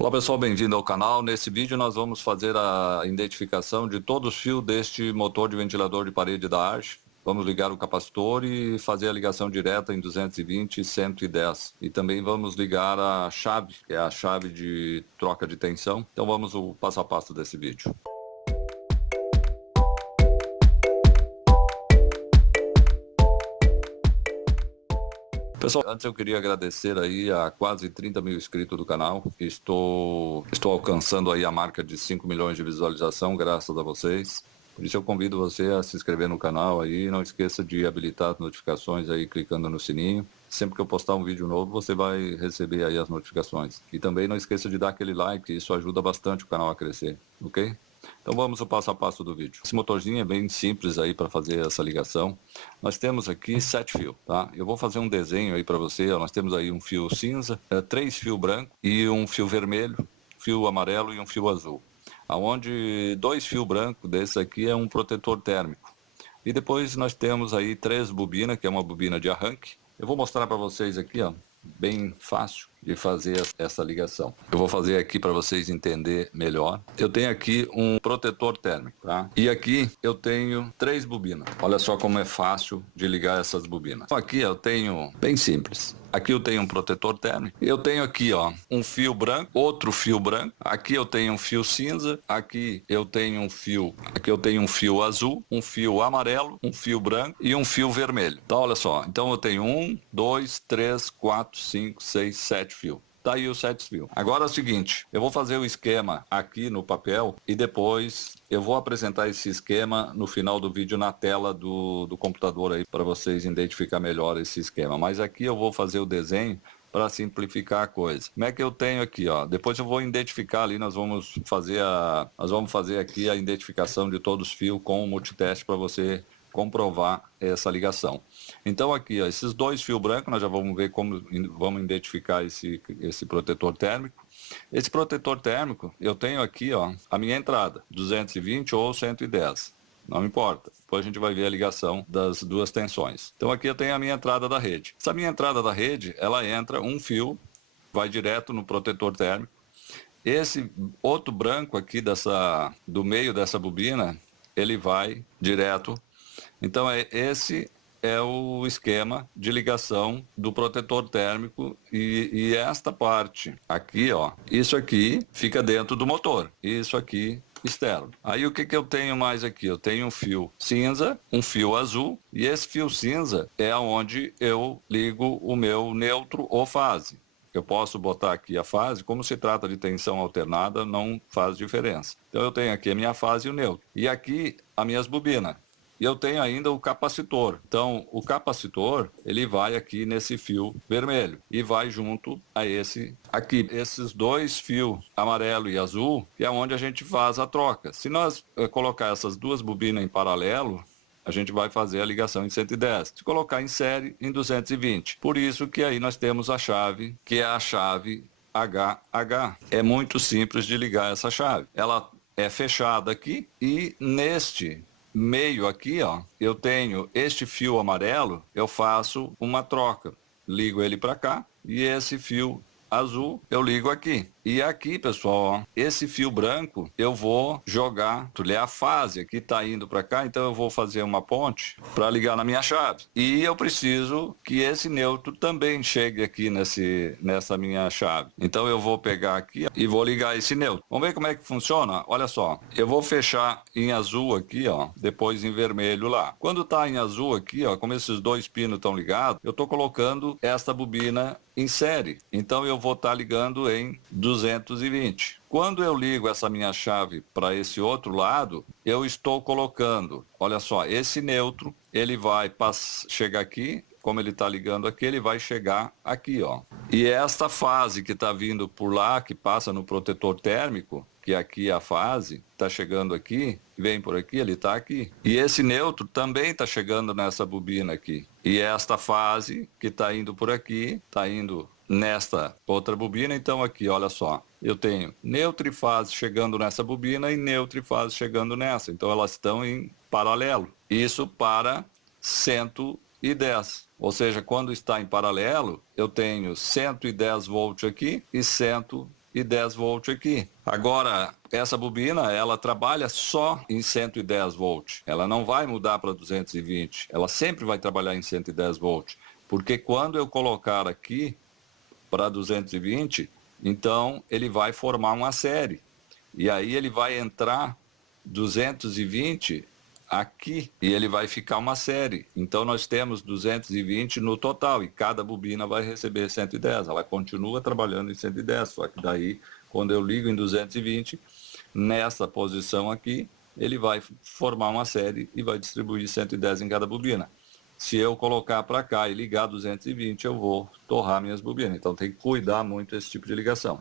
Olá pessoal, bem-vindo ao canal. Nesse vídeo nós vamos fazer a identificação de todos os fios deste motor de ventilador de parede da Arch. Vamos ligar o capacitor e fazer a ligação direta em 220 e 110. E também vamos ligar a chave, que é a chave de troca de tensão. Então vamos o passo a passo desse vídeo. Pessoal, antes eu queria agradecer aí a quase 30 mil inscritos do canal. Estou alcançando aí a marca de 5 milhões de visualização graças a vocês. Por isso eu convido você a se inscrever no canal aí, não esqueça de habilitar as notificações aí clicando no sininho. Sempre que eu postar um vídeo novo, você vai receber aí as notificações. E também não esqueça de dar aquele like, isso ajuda bastante o canal a crescer, ok? Então vamos ao passo a passo do vídeo. Esse motorzinho é bem simples aí para fazer essa ligação. Nós temos aqui 7 fios, tá? Eu vou fazer um desenho aí para você. Ó, nós temos aí um fio cinza, 3 fios brancos e um fio vermelho, fio amarelo e um fio azul. Aonde 2 fios brancos desse aqui é um protetor térmico. E depois nós temos aí 3 bobinas, que é uma bobina de arranque. Eu vou mostrar para vocês aqui, ó, bem fácil de fazer essa ligação. Eu vou fazer aqui para vocês entenderem melhor. Eu tenho aqui um protetor térmico, tá? E aqui eu tenho 3 bobinas. Olha só como é fácil de ligar essas bobinas. Então aqui eu tenho, bem simples. Aqui eu tenho um protetor térmico. Eu tenho aqui, ó, um fio branco, outro fio branco. Aqui eu tenho um fio cinza. Aqui eu tenho um fio azul, um fio amarelo, um fio branco e um fio vermelho. Então olha só. Então eu tenho 1, 2, 3, 4, 5, 6, 7 fios. Tá aí os 7 fios. Agora é o seguinte, eu vou fazer o esquema aqui no papel e depois eu vou apresentar esse esquema no final do vídeo na tela do computador aí para vocês identificar melhor esse esquema. Mas aqui eu vou fazer o desenho para simplificar a coisa. Como é que eu tenho aqui, ó? Depois eu vou identificar ali, nós vamos fazer aqui a identificação de todos os fios com o multiteste para você comprovar essa ligação. Então aqui, ó, esses 2 fios brancos, nós já vamos ver como vamos identificar esse protetor térmico. Esse protetor térmico, eu tenho aqui, ó, a minha entrada, 220 ou 110. Não importa. Depois a gente vai ver a ligação das duas tensões. Então aqui eu tenho a minha entrada da rede. Essa minha entrada da rede, ela entra um fio, vai direto no protetor térmico. Esse outro branco aqui do meio dessa bobina, ele vai direto. Então esse é o esquema de ligação do protetor térmico e esta parte aqui, ó, isso aqui fica dentro do motor, isso aqui externo. Aí o que eu tenho mais aqui? Eu tenho um fio cinza, um fio azul e esse fio cinza é onde eu ligo o meu neutro ou fase. Eu posso botar aqui a fase, como se trata de tensão alternada, não faz diferença. Então eu tenho aqui a minha fase e o neutro. E aqui as minhas bobinas. E eu tenho ainda o capacitor. Então, o capacitor, ele vai aqui nesse fio vermelho e vai junto a esse aqui. Esses 2 fios, amarelo e azul, que é onde a gente faz a troca. Se nós colocar essas 2 bobinas em paralelo, a gente vai fazer a ligação em 110. Se colocar em série, em 220. Por isso que aí nós temos a chave, que é a chave HH. É muito simples de ligar essa chave. Ela é fechada aqui e neste meio aqui, ó, eu tenho este fio amarelo, eu faço uma troca. Ligo ele para cá e esse fio azul eu ligo aqui. E aqui, pessoal, ó, esse fio branco eu vou jogar, é a fase que está indo para cá, então eu vou fazer uma ponte para ligar na minha chave. E eu preciso que esse neutro também chegue aqui nessa minha chave. Então eu vou pegar aqui e vou ligar esse neutro. Vamos ver como é que funciona? Olha só, eu vou fechar em azul aqui, ó, depois em vermelho lá. Quando está em azul aqui, ó, como esses 2 pinos estão ligados, eu estou colocando esta bobina em série. Então eu vou estar ligando em 220. Quando eu ligo essa minha chave para esse outro lado, eu estou colocando, olha só, esse neutro, ele vai chegar aqui, como ele está ligando aqui, ele vai chegar aqui, ó. E esta fase que está vindo por lá, que passa no protetor térmico, que aqui é a fase, está chegando aqui, vem por aqui, ele está aqui. E esse neutro também está chegando nessa bobina aqui. E esta fase que está indo por aqui, está indo nesta outra bobina. Então aqui, olha só, eu tenho neutro e fase chegando nessa bobina e neutro e fase chegando nessa. Então elas estão em paralelo. Isso para 110. Ou seja, quando está em paralelo, eu tenho 110 volts aqui e 110 110 volts aqui. Agora, essa bobina, ela trabalha só em 110 volts. Ela não vai mudar para 220. Ela sempre vai trabalhar em 110 volts. Porque quando eu colocar aqui para 220, então ele vai formar uma série. E aí ele vai entrar 220 aqui e ele vai ficar uma série. Então nós temos 220 no total e cada bobina vai receber 110. Ela continua trabalhando em 110, só que daí quando eu ligo em 220, nessa posição aqui, ele vai formar uma série e vai distribuir 110 em cada bobina. Se eu colocar para cá e ligar 220, eu vou torrar minhas bobinas. Então tem que cuidar muito desse tipo de ligação.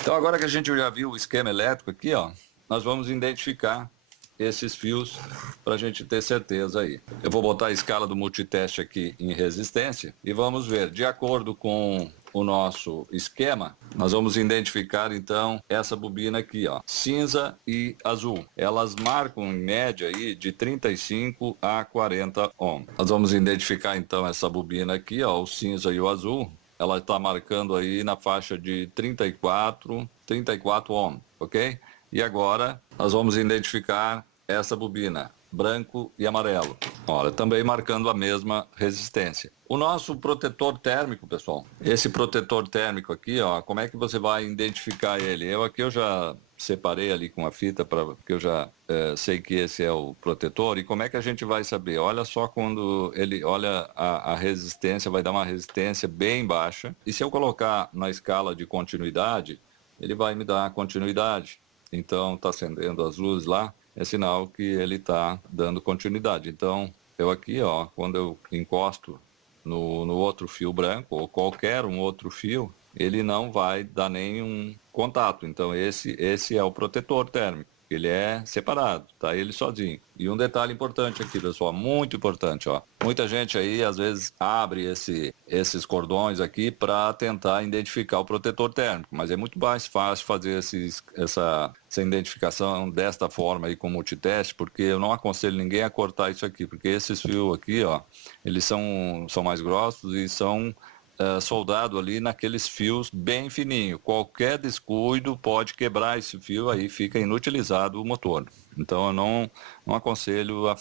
Então agora que a gente já viu o esquema elétrico aqui, ó, nós vamos identificar esses fios para a gente ter certeza aí. Eu vou botar a escala do multiteste aqui em resistência e vamos ver, de acordo com o nosso esquema, nós vamos identificar então essa bobina aqui, ó, cinza e azul. Elas marcam em média aí de 35 a 40 ohms. Nós vamos identificar então essa bobina aqui, ó, o cinza e o azul. Ela está marcando aí na faixa de 34 ohms, ok? E agora nós vamos identificar essa bobina, branco e amarelo. Olha, também marcando a mesma resistência. O nosso protetor térmico, pessoal, esse protetor térmico aqui, ó, como é que você vai identificar ele? Eu já separei ali com a fita, porque eu já sei que esse é o protetor. E como é que a gente vai saber? Olha só quando ele olha a resistência, vai dar uma resistência bem baixa. E se eu colocar na escala de continuidade, ele vai me dar continuidade. Então está acendendo as luzes lá, é sinal que ele está dando continuidade. Então eu aqui, ó, quando eu encosto no outro fio branco ou qualquer um outro fio, ele não vai dar nenhum contato. Então esse é o protetor térmico. Ele é separado, tá? Ele sozinho. E um detalhe importante aqui, pessoal, muito importante, ó. Muita gente aí, às vezes, abre esses cordões aqui para tentar identificar o protetor térmico, mas é muito mais fácil fazer essa identificação desta forma aí com multiteste, porque eu não aconselho ninguém a cortar isso aqui, porque esses fios aqui, ó, eles são mais grossos e são soldado ali naqueles fios bem fininho. Qualquer descuido pode quebrar esse fio, aí fica inutilizado o motor. Então eu não aconselho a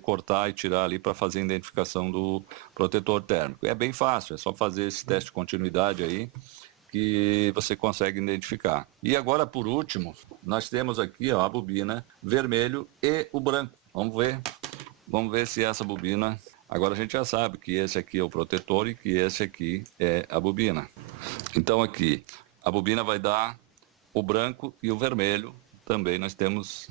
cortar e tirar ali para fazer a identificação do protetor térmico. É bem fácil, é só fazer esse teste de continuidade aí que você consegue identificar. E agora, por último, nós temos aqui, ó, a bobina vermelho e o branco. Vamos ver se essa bobina... Agora a gente já sabe que esse aqui é o protetor e que esse aqui é a bobina. Então aqui, a bobina vai dar o branco e o vermelho. Também nós temos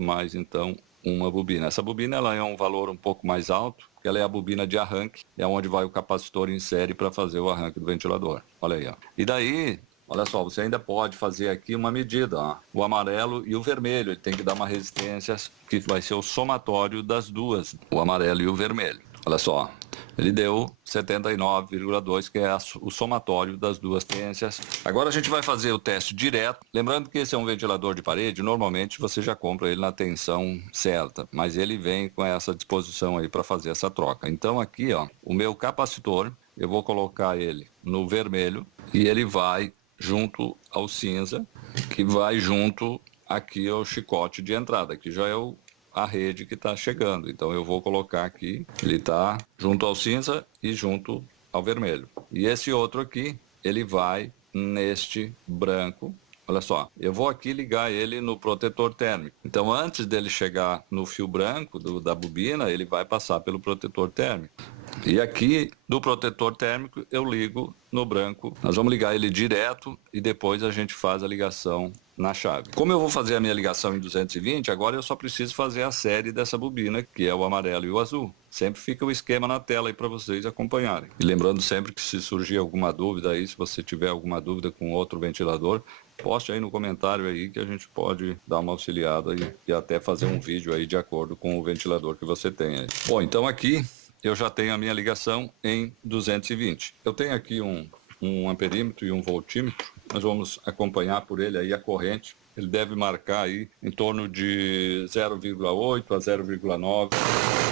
mais então uma bobina. Essa bobina ela é um valor um pouco mais alto, porque ela é a bobina de arranque, é onde vai o capacitor em série para fazer o arranque do ventilador. Olha aí, ó. E daí... Olha só, você ainda pode fazer aqui uma medida, ó. O amarelo e o vermelho, ele tem que dar uma resistência que vai ser o somatório das duas, o amarelo e o vermelho. Olha só, ele deu 79,2, que é o somatório das duas tendências. Agora a gente vai fazer o teste direto. Lembrando que esse é um ventilador de parede, normalmente você já compra ele na tensão certa, mas ele vem com essa disposição aí para fazer essa troca. Então aqui, ó, o meu capacitor, eu vou colocar ele no vermelho e ele vai junto ao cinza, que vai junto aqui ao chicote de entrada, que já é a rede que está chegando. Então eu vou colocar aqui, ele está junto ao cinza e junto ao vermelho. E esse outro aqui, ele vai neste branco. Olha só, eu vou aqui ligar ele no protetor térmico. Então antes dele chegar no fio branco da bobina, ele vai passar pelo protetor térmico. E aqui, do protetor térmico, eu ligo no branco. Nós vamos ligar ele direto e depois a gente faz a ligação na chave. Como eu vou fazer a minha ligação em 220, agora eu só preciso fazer a série dessa bobina, que é o amarelo e o azul. Sempre fica o esquema na tela aí para vocês acompanharem. E lembrando sempre que se surgir alguma dúvida aí, se você tiver alguma dúvida com outro ventilador, poste aí no comentário aí que a gente pode dar uma auxiliada e até fazer um vídeo aí de acordo com o ventilador que você tem aí. Bom, então aqui eu já tenho a minha ligação em 220. Eu tenho aqui um amperímetro e um voltímetro. Nós vamos acompanhar por ele aí a corrente ele deve marcar aí em torno de 0,8 a 0,9.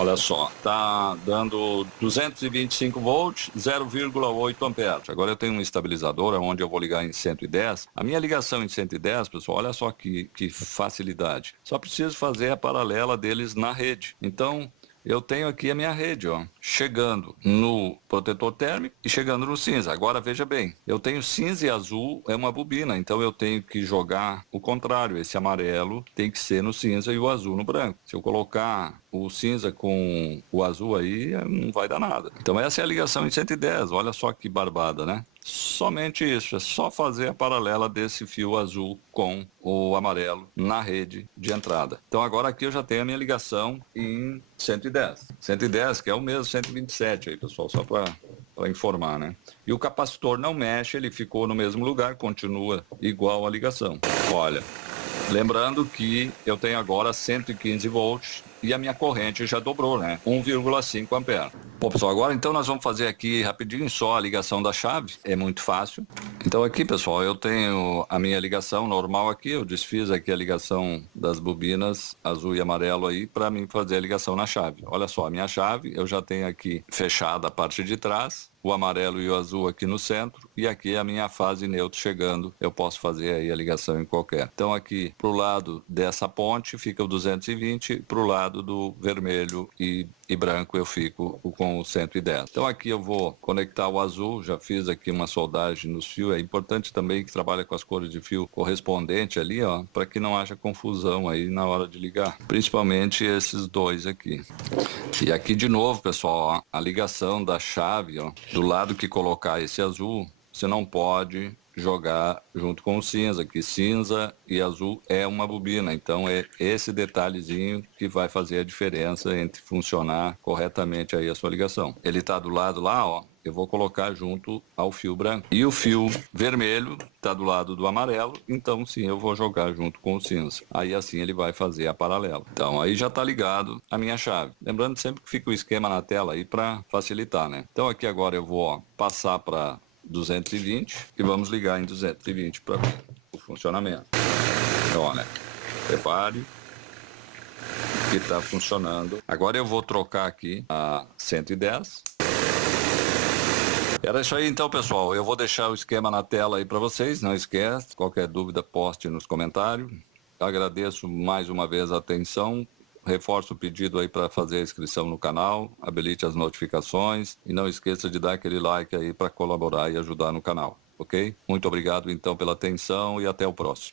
Olha só, tá dando 225 volts, 0,8 amperes. Agora eu tenho um estabilizador onde eu vou ligar em 110. A minha ligação em 110, pessoal, olha só que facilidade. Só preciso fazer a paralela deles na rede. Então, eu tenho aqui a minha rede, ó, chegando no protetor térmico e chegando no cinza. Agora veja bem, eu tenho cinza e azul, é uma bobina, então eu tenho que jogar o contrário. Esse amarelo tem que ser no cinza e o azul no branco. Se eu colocar o cinza com o azul aí, não vai dar nada. Então essa é a ligação em 110, olha só que barbada, né? Somente isso, é só fazer a paralela desse fio azul com o amarelo na rede de entrada. Então agora aqui eu já tenho a minha ligação em 110. 110, que é o mesmo 127 aí, pessoal, só para informar, né? E o capacitor não mexe, ele ficou no mesmo lugar, continua igual a ligação. Olha, lembrando que eu tenho agora 115 volts e a minha corrente já dobrou, né? 1,5 ampere. Bom, pessoal, agora então nós vamos fazer aqui rapidinho só a ligação da chave. É muito fácil. Então aqui, pessoal, eu tenho a minha ligação normal aqui. Eu desfiz aqui a ligação das bobinas azul e amarelo aí para mim fazer a ligação na chave. Olha só, a minha chave eu já tenho aqui fechada a parte de trás, o amarelo e o azul aqui no centro, e aqui a minha fase neutro chegando, eu posso fazer aí a ligação em qualquer. Então aqui pro lado dessa ponte fica o 220, pro lado do vermelho e branco eu fico com o 110. Então aqui eu vou conectar o azul, já fiz aqui uma soldagem nos fios. É importante também que trabalhe com as cores de fio correspondente ali, ó, para que não haja confusão aí na hora de ligar, principalmente esses dois aqui. E aqui de novo, pessoal, ó, a ligação da chave, ó, do lado que colocar esse azul, você não pode jogar junto com o cinza, que cinza e azul é uma bobina, então é esse detalhezinho que vai fazer a diferença entre funcionar corretamente aí a sua ligação. Ele está do lado lá, ó, eu vou colocar junto ao fio branco. E o fio vermelho está do lado do amarelo, então sim, eu vou jogar junto com o cinza. Aí assim ele vai fazer a paralela. Então aí já está ligado a minha chave. Lembrando sempre que fica o esquema na tela aí para facilitar, né? Então aqui agora eu vou, ó, passar para 220 e vamos ligar em 220 para o funcionamento. Então, olha, prepare que está funcionando. Agora eu vou trocar aqui a 110. Era isso aí então, pessoal. Eu vou deixar o esquema na tela aí para vocês. Não esquece, qualquer dúvida poste nos comentários. Agradeço mais uma vez a atenção. Reforço o pedido aí para fazer a inscrição no canal, habilite as notificações e não esqueça de dar aquele like aí para colaborar e ajudar no canal, ok? Muito obrigado então pela atenção e até o próximo.